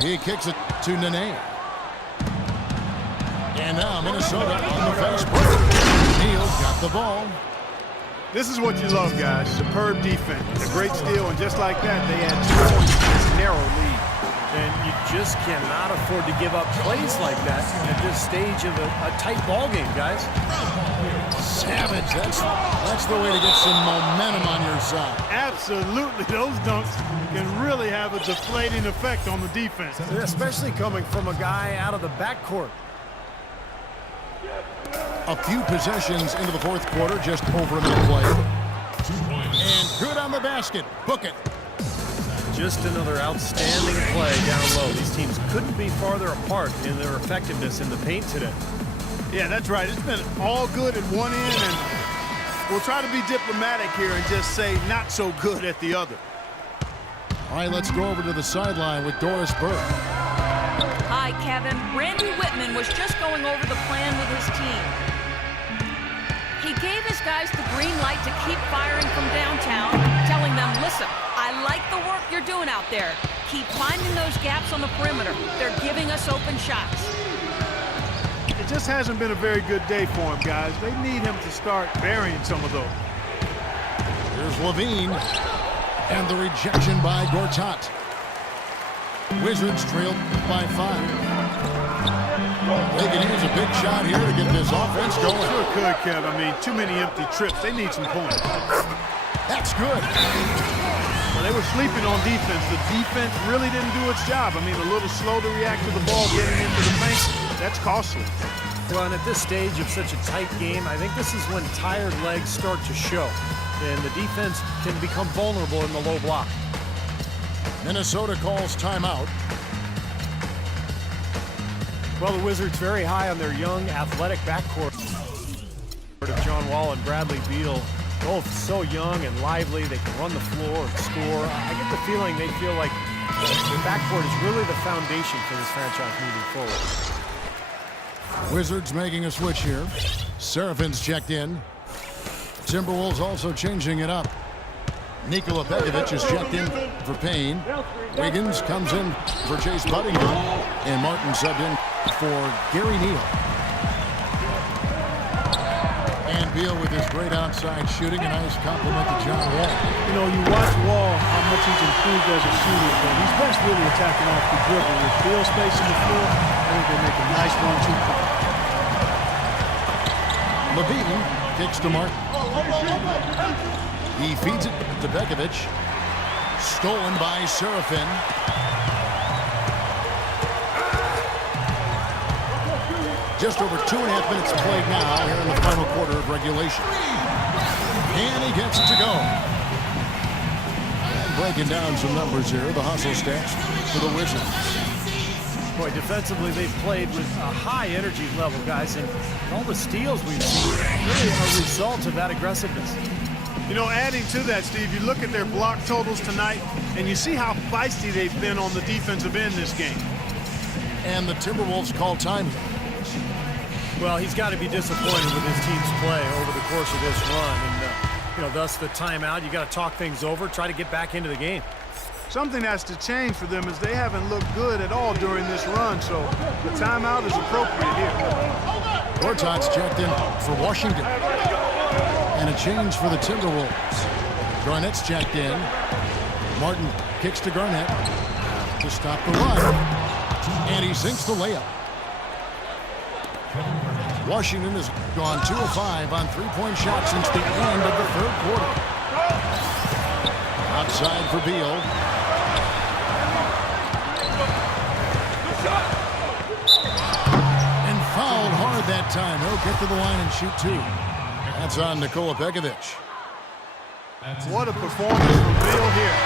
He kicks it to Nene. And now Minnesota on the fast break. Neal got the ball. This is what you love, guys. Superb defense. A great steal, and just like that, they had 2 points in this narrow lead. And you just cannot afford to give up plays like that at this stage of a tight ball game, guys. Savage. That's the way to get some momentum on your side. Absolutely. Those dunks can really have a deflating effect on the defense. Especially coming from a guy out of the backcourt. A few possessions into the fourth quarter, just over a minute played. And good on the basket. Book it. Just another outstanding play down low. These teams couldn't be farther apart in their effectiveness in the paint today. Yeah, that's right. It's been all good at one end, and we'll try to be diplomatic here and just say not so good at the other. All right, let's go over to the sideline with Doris Burke. Hi, Kevin. Randy Whitman was just going over the plan with his team. He gave his guys the green light to keep firing from downtown, telling them, listen, I like the work you're doing out there. Keep finding those gaps on the perimeter. They're giving us open shots. It just hasn't been a very good day for him, guys. They need him to start burying some of those. Here's Levine. And the rejection by Gortat. Wizards trailed by 5. They can use a big shot here to get this offense going. Sure could, Kev. I mean, too many empty trips. They need some points. That's good. Well, they were sleeping on defense. The defense really didn't do its job. I mean, a little slow to react to the ball getting into the paint. That's costly. Well, and at this stage of such a tight game, I think this is when tired legs start to show. And the defense can become vulnerable in the low block. Minnesota calls timeout. Well, the Wizards very high on their young, athletic backcourt of John Wall and Bradley Beal. Both so young and lively. They can run the floor and score. I get the feeling they feel like the backcourt is really the foundation for this franchise moving forward. Wizards making a switch here. Serafin's checked in. Timberwolves also changing it up. Nikola Pekovic is checked in for Payne. Wiggins comes in for Chase Buddington. And Martin subbed in for Gary Neal. And Beal with his great outside shooting. A nice compliment to John Wall. You know, you watch Wall, how much he's improved as a shooter, but he's best really attacking off the dribble. With Beal spacing the floor, I think they make a nice 1-2 play. Levine kicks to Martin. He feeds it to Pekovic. Stolen by Serafin. Just over 2.5 minutes played now here in the final quarter of regulation. And he gets it to go. And breaking down some numbers here, the hustle stats for the Wizards. Boy, defensively, they've played with a high energy level, guys, and all the steals we've seen really are a result of that aggressiveness. You know, adding to that, Steve, you look at their block totals tonight, and you see how feisty they've been on the defensive end this game. And the Timberwolves call time. Well, he's got to be disappointed with his team's play over the course of this run, and thus the timeout. You got to talk things over, try to get back into the game. Something has to change for them as they haven't looked good at all during this run, so the timeout is appropriate here. Gortat's checked in for Washington. And a change for the Timberwolves. Garnett's checked in. Martin kicks to Garnett to stop the run. And he sinks the layup. Washington has gone 2 of 5 on three-point shots since the end of the third quarter. Outside for Beal. And fouled hard that time. He'll get to the line and shoot 2. That's on Nikola Pekovic. What a performance from Beal here.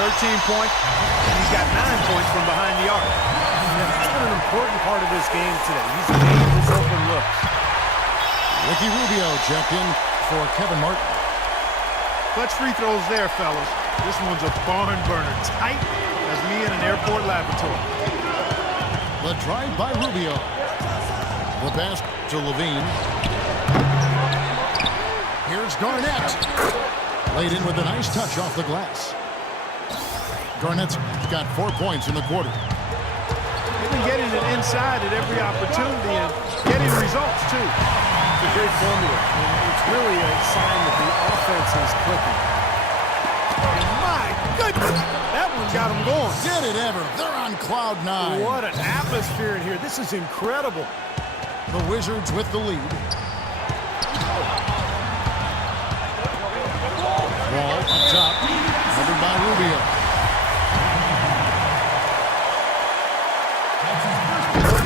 13 points, and he's got 9 points from behind the arc. That's been an important part of this game today. He's made his open looks. Ricky Rubio checked in for Kevin Martin. Clutch free throws there, fellas. This one's a barn burner. Tight as me in an airport laboratory. The drive by Rubio. The pass to Levine. Here's Garnett. Laid in with a nice touch off the glass. Garnett's got 4 points in the quarter. They've been getting it inside at every opportunity and getting results, too. It's a great formula. It's really a sign that the offense is clicking. My goodness, that one got them going. Did it ever? They're on cloud nine. What an atmosphere in here. This is incredible. The Wizards with the lead. Wall up top, covered by Rubio.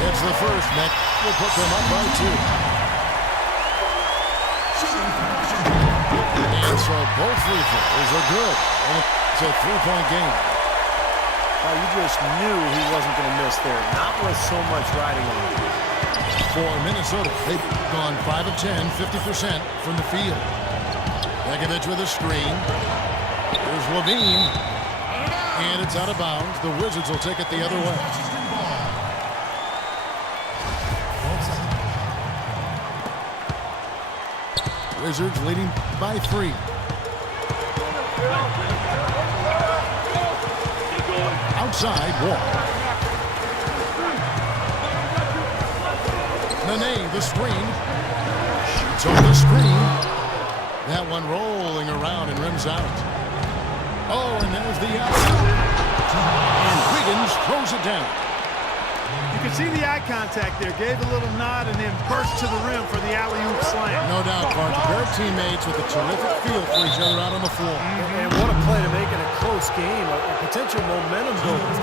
It's the first. Net will put them up by 2. And so both free throws are good. And it's a 3-point game. Well, you just knew he wasn't going to miss there. Not with so much riding on him. For Minnesota, they've gone 5 of 10, 50% from the field. Begovic with a screen. There's Levine. And it's out of bounds. The Wizards will take it the other way. Wizards leading by 3. Outside, Wall. Nene, the screen. Shoots on the screen. That one rolling around and rims out. Oh, and there's the alley. And Wiggins throws it down. You can see the eye contact there. Gave a little nod and then burst to the rim for the alley-oop slam. No doubt, Clark. Their teammates with a terrific feel for each other out on the floor. And what a play to make in a close game, a potential momentum builder.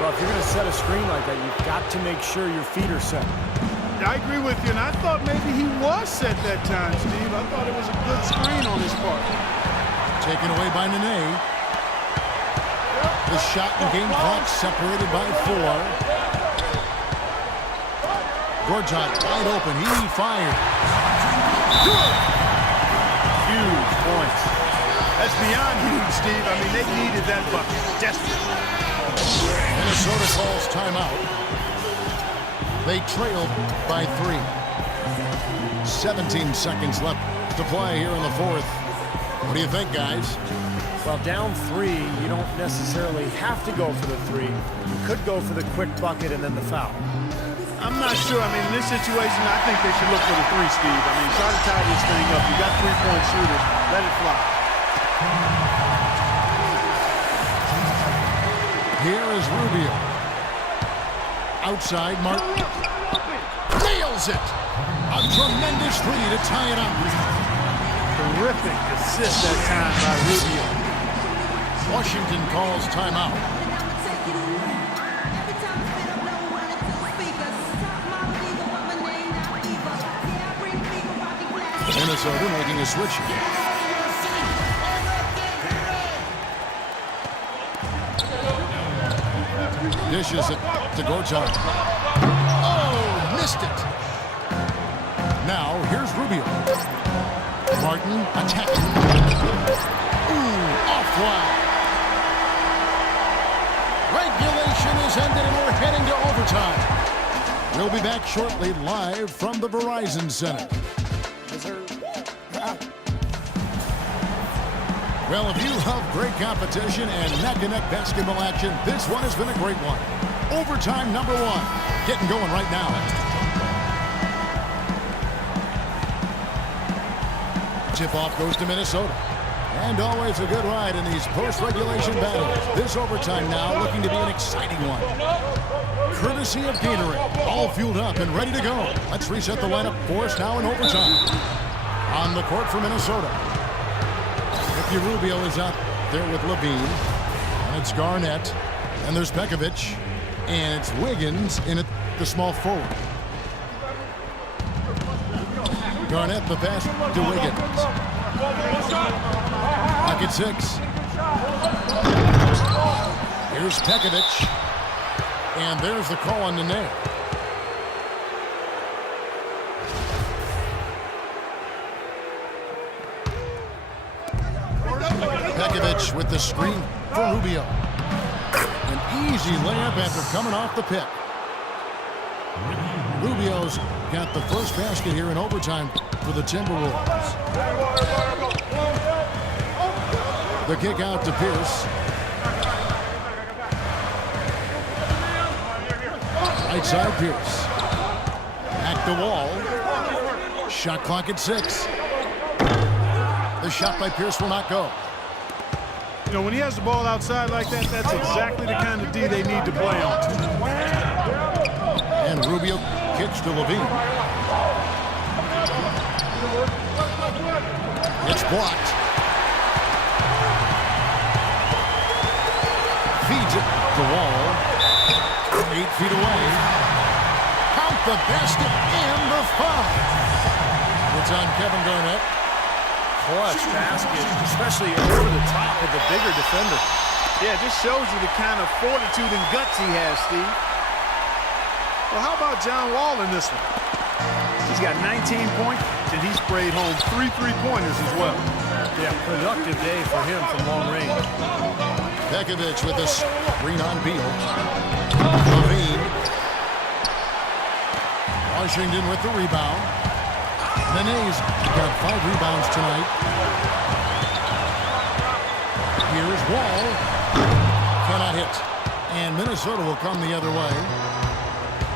Well, if you're going to set a screen like that, you've got to make sure your feet are set. I agree with you, and I thought maybe he was set that time, Steve. I thought it was a good screen on his part. Taken away by Nene. The shot and game clock separated by 4. Gortat wide open. He fired. Good. Huge points. That's beyond huge, Steve. I mean, they needed that bucket desperately. Minnesota calls timeout. They trailed by 3. 17 seconds left to play here in the 4th. What do you think, guys? Well, down 3, you don't necessarily have to go for the 3. You could go for the quick bucket and then the foul. I'm not sure. I mean, in this situation, I think they should look for the 3, Steve. I mean, try to tie this thing up. You got 3-point shooters. Let it fly. Here is Rubio. Outside, Martin. Nails it! A tremendous 3 to tie it up. Terrific assist that time by Rubio. Washington calls timeout. Minnesota making a switch. Dishes it to Gortat. Oh, missed it. Now, here's Rubio. Martin attacking. Ooh, off foul. Regulation is ended and we're heading to overtime. We'll be back shortly live from the Verizon Center. Well, if you love great competition and neck-and-neck basketball action, this one has been a great one. Overtime number 1. Getting going right now. Tip-off goes to Minnesota. And always a good ride in these post-regulation battles. This overtime now looking to be an exciting one. Courtesy of Gatorade. All fueled up and ready to go. Let's reset the lineup for us now in overtime. On the court for Minnesota. Rubio is out there with Levine. And it's Garnett. And there's Begovic. And it's Wiggins in at the small forward. Garnett the pass to Wiggins. Pocket 6. Here's Begovic. And there's the call on Nene. Begovic with the screen for Rubio. An easy layup after coming off the pick. Rubio's got the first basket here in overtime for the Timberwolves. The kick out to Pierce. Right side, Pierce. Back the wall. Shot clock at 6. The shot by Pierce will not go. You know, when he has the ball outside like that, that's exactly the kind of D they need to play on. And Rubio kicks to Levine. It's blocked. Feeds it to Wall. 8 feet away. Count the basket and the foul. It's on Kevin Garnett. Clutch basket, especially over the top of the bigger defender. Yeah, it just shows you the kind of fortitude and guts he has, Steve. Well, how about John Wall in this one? He's got 19 points, and he sprayed home 3 3-pointers as well. Yeah, productive day for him from long range. Begovic with a screen on Beal. Levine. Washington with the rebound. Nene's got 5 rebounds tonight. Here's Wall. Cannot hit. And Minnesota will come the other way.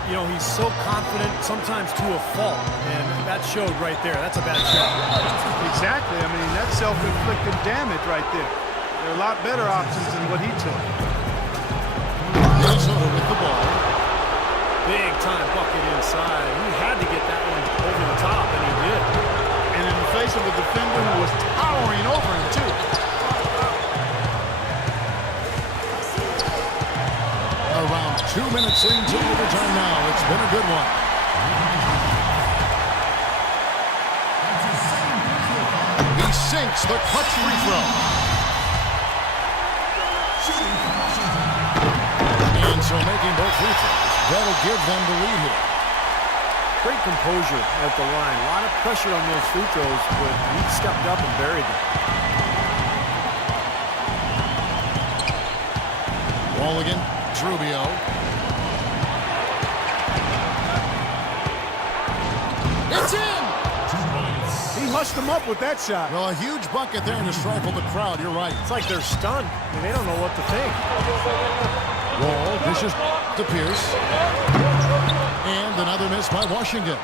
You know, he's so confident, sometimes to a fault, and that showed right there. That's a bad shot. Exactly. I mean, that's self-inflicted damage right there. There are a lot better options than what he took. Minnesota with the ball. Big time bucket inside. He had to get that one over the top, and he did. And in the face of a defender who was towering over him, too. Around 2 minutes into overtime now. It's been a good one. He sinks the clutch free throw. And so making both free throws, that'll give them the lead here. Great composure at the line. A lot of pressure on those free throws, but he stepped up and buried them. Wall again. Rubio. It's in! He hushed him up with that shot. Well, a huge bucket there to stifle the crowd. You're right. It's like they're stunned, and they don't know what to think. Wall dishes to Pierce. And another miss by Washington.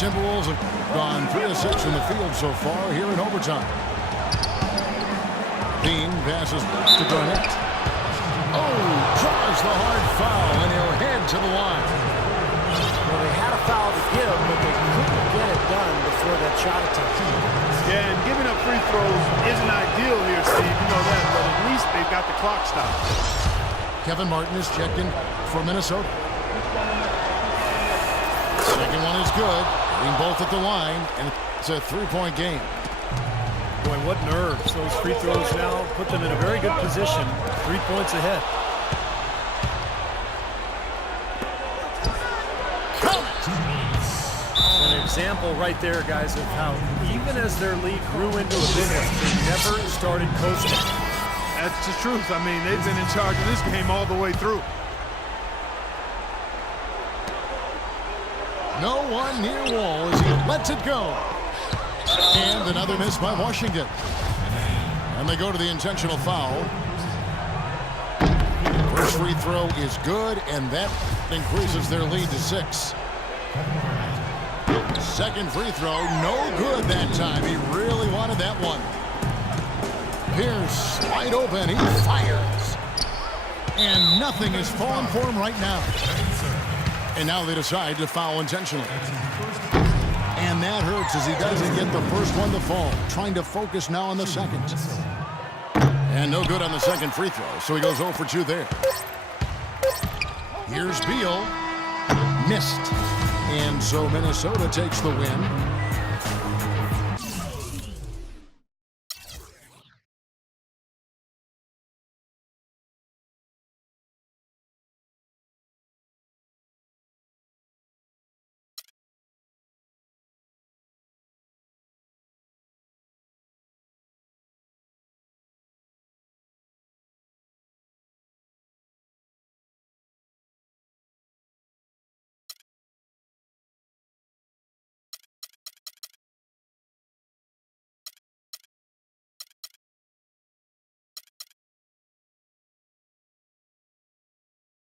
Timberwolves have gone 3 of 6 from the field so far here in overtime. Bean passes to Garnett. Oh, draws the hard foul, and he'll head to the line. Well, they had a foul to give, but they couldn't get it done before that shot attempt. Yeah, and giving up free throws isn't ideal here, Steve. You know that, but at least they've got the clock stopped. Kevin Martin is checked in for Minnesota. Second one is good. Getting both at the line, and it's a 3-point game. Boy, what nerves. Those free throws now put them in a very good position. 3 points ahead. An example right there, guys, of how even as their lead grew into a big one, they never started coasting. That's the truth. I mean, they've been in charge of this game all the way through. No one near Wall as he lets it go. And another miss by Washington. And they go to the intentional foul. First free throw is good, and that increases their lead to 6. Second free throw, no good that time. He really wanted that one. Pierce, wide open, he fires. And nothing is falling for him right now. And now they decide to foul intentionally. And that hurts as he doesn't get the first one to fall. Trying to focus now on the second. And no good on the second free throw, so he goes 0 for 2 there. Here's Beal. Missed. And so Minnesota takes the win.